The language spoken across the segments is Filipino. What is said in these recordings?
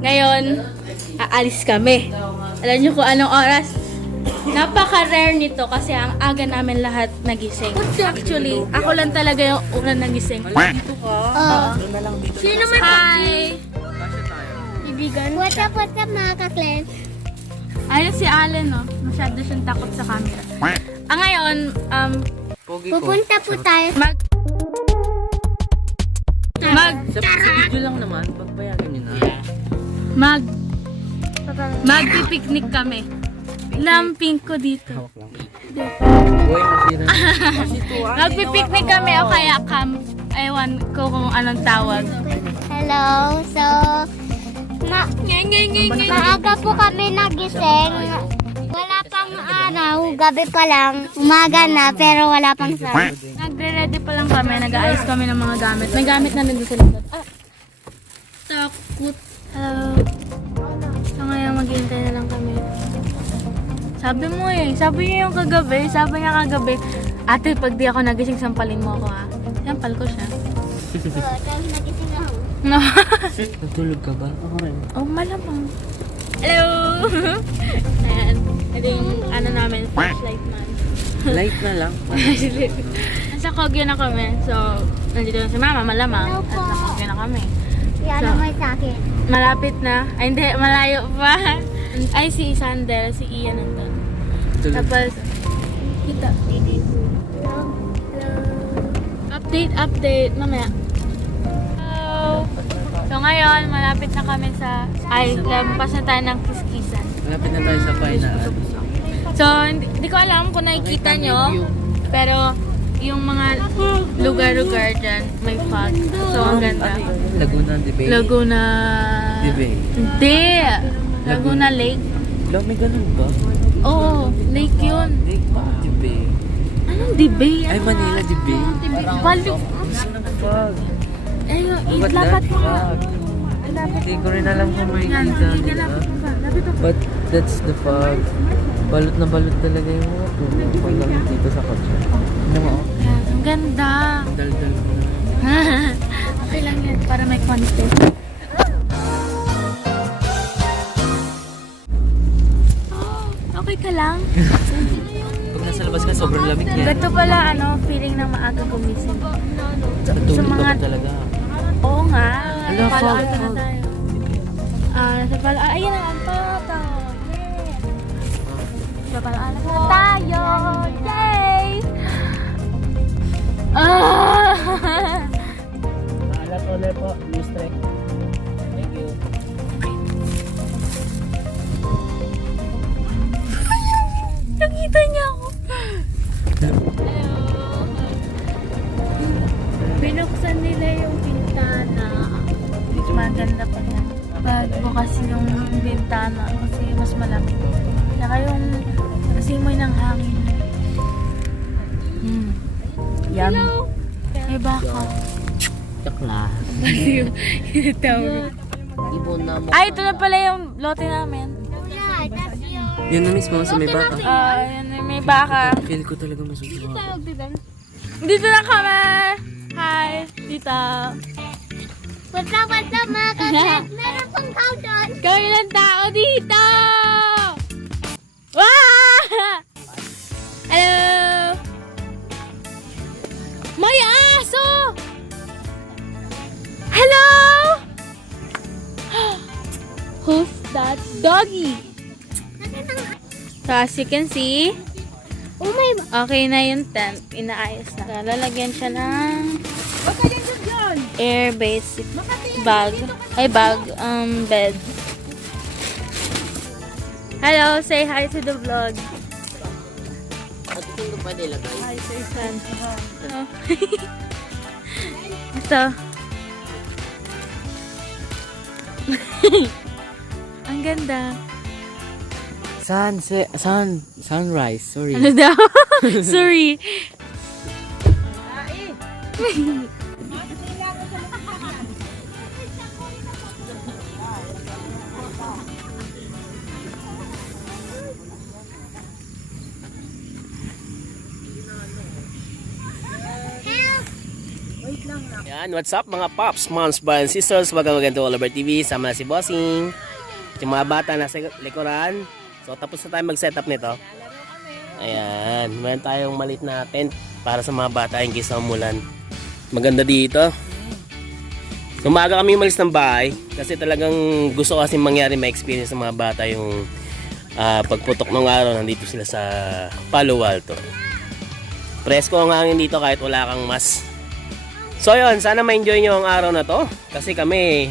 Ngayon, aalis kami. Alam niyo kung anong oras? Napaka-rare nito kasi ang aga namin lahat nagising. Actually, ako lang talaga yung unang nagising. Dito ka. Sino may Hi! Ibigan. What's up, mga kaklen? Ayun si Allen, no? Masyado siyang takot sa camera. Ngayon, Pogi ko. Pupunta po tayo. Sa video lang naman, pagpayagan nyo na. magpipiknik kami. Lamping ko dito. Uy, masira. Magpipiknik kami o kaya camp. Ewan ko kung anong tawag. Hello. So, maaga po kami nagising. Wala pang araw, gabi pa lang. Umaga na, pero wala pang sun. Nagre-ready pa lang kami. Nag-aayos kami ng mga gamit. May gamit na nandun sa likod. Takot. Hello. So ngayon maghihintay na lang kami. Sabi niya yung kagabi. Sabi niya kagabi, ate, pag di ako nagising, sampalin mo ako ha. Sampal ko siya. Tapos nagising ako. No. Natulog ka ba? Ako rin. Oh, malamang. Hello! Ayan. Ito yung ano namin, flashlight man. Light na lang. Nasa Kogyo na kami. So, nandito na si Mama, malamang. Hello At po. sa Kogyo na kami. Yan So, naman sa akin. Malapit na. Ay, hindi. Malayo pa. Ay, si Sander, si Ian nandun. Tulog. Tapos, kita. Update. Mamaya. Hello. So, ngayon, malapit na kami sa... Ay, lampas na tayo ng kiskisan. Malapit na tayo sa final. So, hindi ko alam kung nakikita nyo. Pero, yung mga lugar-lugar dyan, may fog. So, ang ganda. Laguna, Debay. Laguna... Debay. Hindi! Laguna Lake. May ganun ba? Oo, lake yun. Lake ba? Debay. Anong Debay? Ay, Manila, Debay. Balo. Fog. Ayun, But lapat that mo. fog. Hindi ko rin alam kung may Yan, kita, sige, di ba? lapit mo pa. Lapit mo pa. But that's the fog. Balot na balot talaga yung mga pag lang dito sa kotse. Ano mo? Yan, ang ganda. Dal-dal ko na. Okay lang yan, para may content. Okay ka lang? Pag nasa labas ka, sobrang lamig niya. Ganito pala, feeling ng maaga gumising. Natulog ka mga- ba talaga? Oo nga. Ala, Palaala na fog. tayo. Nasa palaala. Ayun na ang papa. Yay! Sa palaala na tayo. Yay! Alas ulit po, Blue Strike. Thank you. Nakita niya ako. Binuksan nila yung bintana. Maganda pa yan. Pag bukas yung bintana kasi mas malamig. Saka yung simoy ng hangin. Yummy. May baka. Yakla. Tawag. Ibon na mo. Ay, ito na pala yung lote namin. Kuya, that's your... Yun na mismo sa may baka. Ayan, may baka. Feel ko talaga masusunod. Dito na kami! Hi! Dito. What's up, mga kaklen? Meron pong tao doon. Kami lang tao dito! Wow! Hello! May aso! Hello! Who's that doggy? So as you can see, Oh my... okay na yung tent. Inaayos na. Lalagyan siya ng air basic bag. Ay, bag. Bed. Hello, say hi to the vlog. Pati ko pwede ilagay. Hi, Sir San. Hello. Ito. Ang ganda. Sunrise, sorry. Ano daw? Sorry. Yan, what's up mga pops, moms, brothers, and sisters? Welcome again to Oliver TV. Sama na si Bossing. Yung mga bata nasa likuran. So tapos na tayo mag-setup nito. Ayan, meron tayong maliit na tent para sa mga bata in case na umulan. Maganda dito. So maaga kami umalis ng bahay kasi talagang gusto kasi mangyari ma-experience ng mga bata yung pagputok ng araw. Nandito sila sa Palo Alto. Presko ang hangin dito kahit wala kang mask. So yun, sana ma-enjoy nyo ang araw na to. Kasi kami,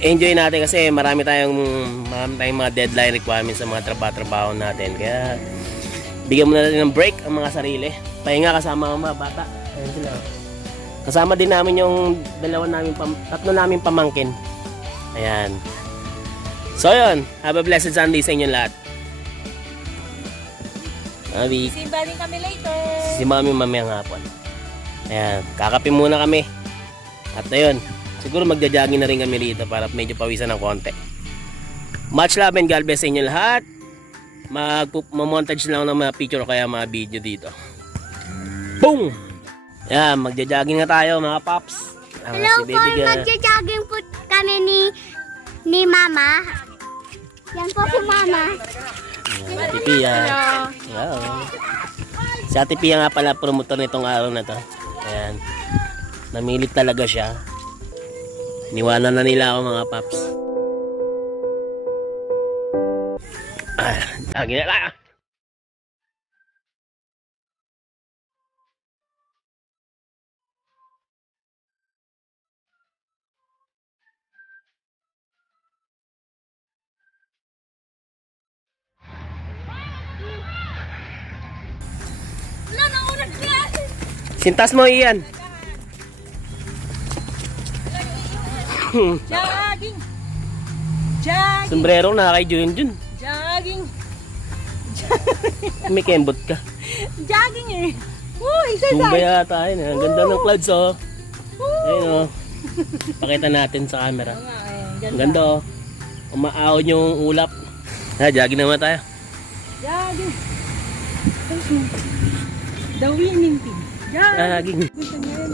enjoy natin kasi marami tayong mga deadline requirements sa mga trabaho natin. Kaya bigyan mo na natin ng break ang mga sarili. Pahinga kasama ang mga bata. Ayan sila. Kasama din namin yung tatlo namin pamangkin. Ayan. So yun, have a blessed Sunday sa inyo lahat. Simba din kami later. Si mami mamayang hapon. Ayan, kakape muna kami. At ayun, siguro magja-jogging na rin kami rito para medyo pawisan ng konti. Much love and God bless sa inyo lahat. Mag-montage lang ng mga picture o kaya mga video dito. Boom! Ayan, magja-jogging na tayo mga pops. Hello po, magja-jogging po kami ni Mama. Yan po si Mama. Ate Pia. Hello. Si Ate Pia nga pala promotor nitong araw na to. Ayan. Namilit talaga siya. Niwanan na nila ako mga paps. Lagi na lang. Sintas mo iyan. Jogging. Jogging. Sombrero na kay Junjun. Jogging. May kembot ka. Jogging eh. Uy, Tumba yata yun. Ang ganda ng clouds oh. Ayun oh. Pakita natin sa camera. Ang ganda oh. Umaahon yung ulap. Jogging naman tayo. Jogging. The winning team. Jogging.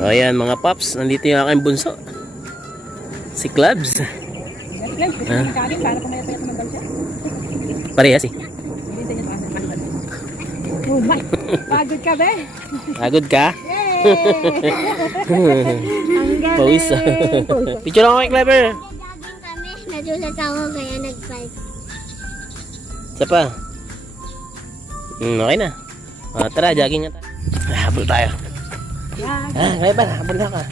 O yan mga paps, nandito yung aking bunso. Si Clubs. Parehas eh. Oh my. Pagod ka ba? Pagod ka? Pawis. Picture ako kay Clever. Jogging kami, nadulas ako kaya nag-bike. Isa pa. Okay na. Tara, jogging na tayo. Habol tayo. Clever, habol na ka.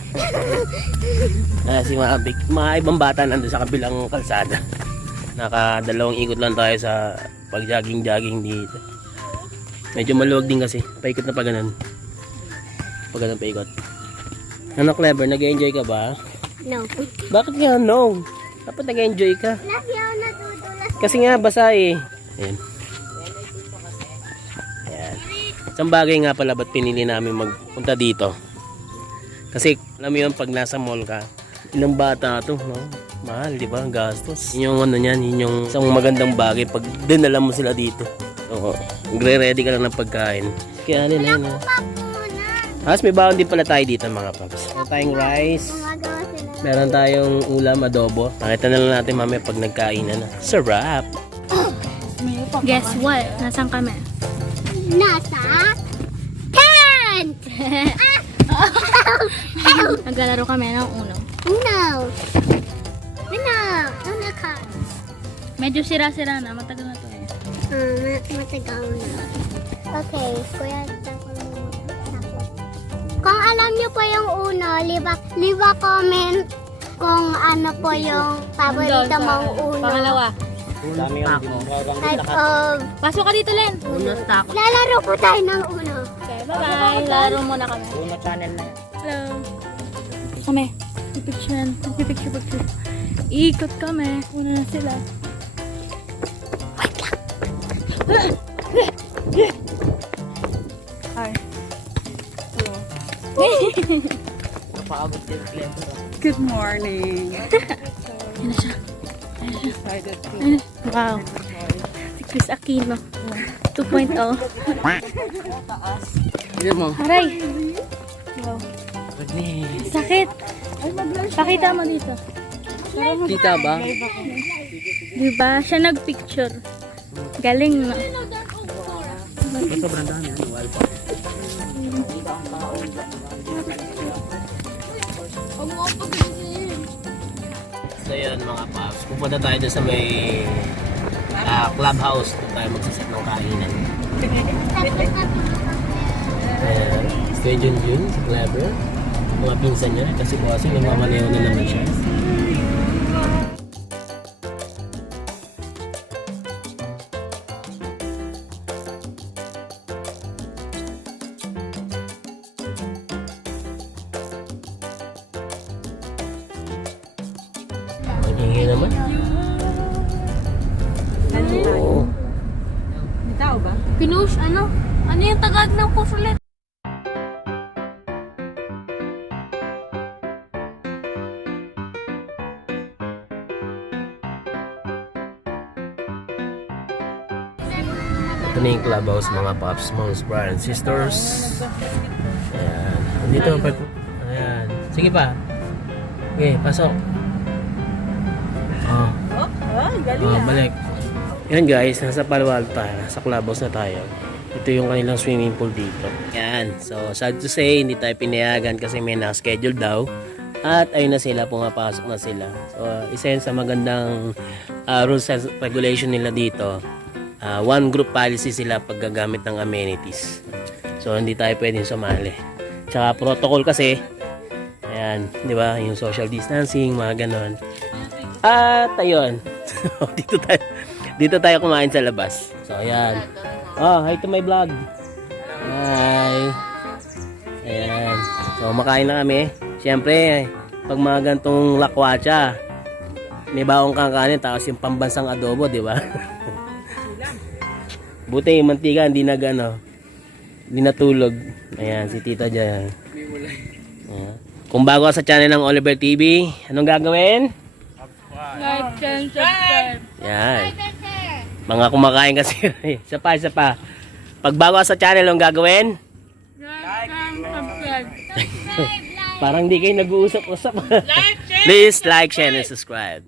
Si mga ibang bata nandun sa kabilang kalsada. Nakadalawang ikot lang tayo sa pag-jogging dito. Medyo maluwag din kasi. Paikot na pa ganun. Pag ganun paikot. Ano Clever, nag-enjoy ka ba? No. Bakit nga no? Dapat nag-enjoy ka. Lagi ako nadudulas. Kasi nga basa eh. Ayan. Ayan. Isang bagay nga pala ba't pinili namin magpunta dito. Kasi alam mo yun pag nasa mall ka, ilang bata to, no? Mahal, di ba? Gastos. Yun yung ano yan, yun yung isang magandang bagay pag dinala mo sila dito. Oo. Gre-ready ka lang ng pagkain. Kaya nila yun. Has, may bawon din pala tayo dito mga paps. Meron tayong rice. Meron tayong ulam, adobo. Pakita na lang natin mamaya pag nagkainan na. Sarap! Guess what? Nasaan kami? Nasa tent! Naglalaro kami ng Uno. Uno! Uno ka. Medyo sira-sira na. Matagal na to eh. Matagal na. Okay, kuya, kung alam niyo po yung Uno, leave a comment kung ano po yung paborito mong Uno. Pangalawa. Type of... Pasok ka dito, Len. Uno stock. Lalaro po tayo ng Uno. Okay, bye-bye. Laro muna kami. Uno channel na yan. Hello. Kami. Picture. Ikot kami. Una na sila. Hi. Hello. Napakabot din Clever. Good morning. Ayun na siya. Excited to Ayun. Wow. Si Chris Aquino. 2.0. Yun mo. Aray. Wow. Agnes. Sakit. Pakita mo dito. Kita ba? Diba? Siya nagpicture. Galing, no? Sobrang dami. So yun mga paps, pupunta tayo dun sa may clubhouse kung tayo magsaset ng kainan. Ayan, si Junjun, si Clever, mga pinsan niya, kasi kasi nagmamaneho na naman siya. Ang ingay naman. Oo. Tao ba? Pinush, ano? Ano yung tagad ng kusulit? Ito na yung clubhouse mga paps, moms, brothers, sisters. Ayan. Dito ang ayan. Sige pa. Okay, pasok. Oh. Oh, balik. Yan guys, nasa Palo Alto tayo. Nasa clubhouse na tayo. Ito yung kanilang swimming pool dito. Yan. So, sad to say, hindi tayo pinayagan kasi may nakaschedule daw. At ayun na sila, pumapasok na sila. So, isa yun sa magandang rules and regulation nila dito. One group policy sila pag gagamit ng amenities. So, hindi tayo pwedeng sumali. Tsaka protocol kasi, ayan, di ba? Yung social distancing, mga ganon. At ayun. Dito tayo kumain sa labas. So, ayan. Oh, hi to my vlog. Hi. Ayan. So, makain na kami. Siyempre, pag mga gantong lakwatsa, may baong kang kanin, tapos yung pambansang adobo, di ba? Buti yung mantika, hindi hindi natulog. Ayan, si tita dyan. Ayan. Kung bago ka sa channel ng Oliver TV, anong gagawin? Like and subscribe. Yan. Mga kumakain kasi. Isa pa. Pag bago ka sa channel, anong gagawin? Like and subscribe. Parang di kayo nag-uusap-usap. Please like, share, and subscribe.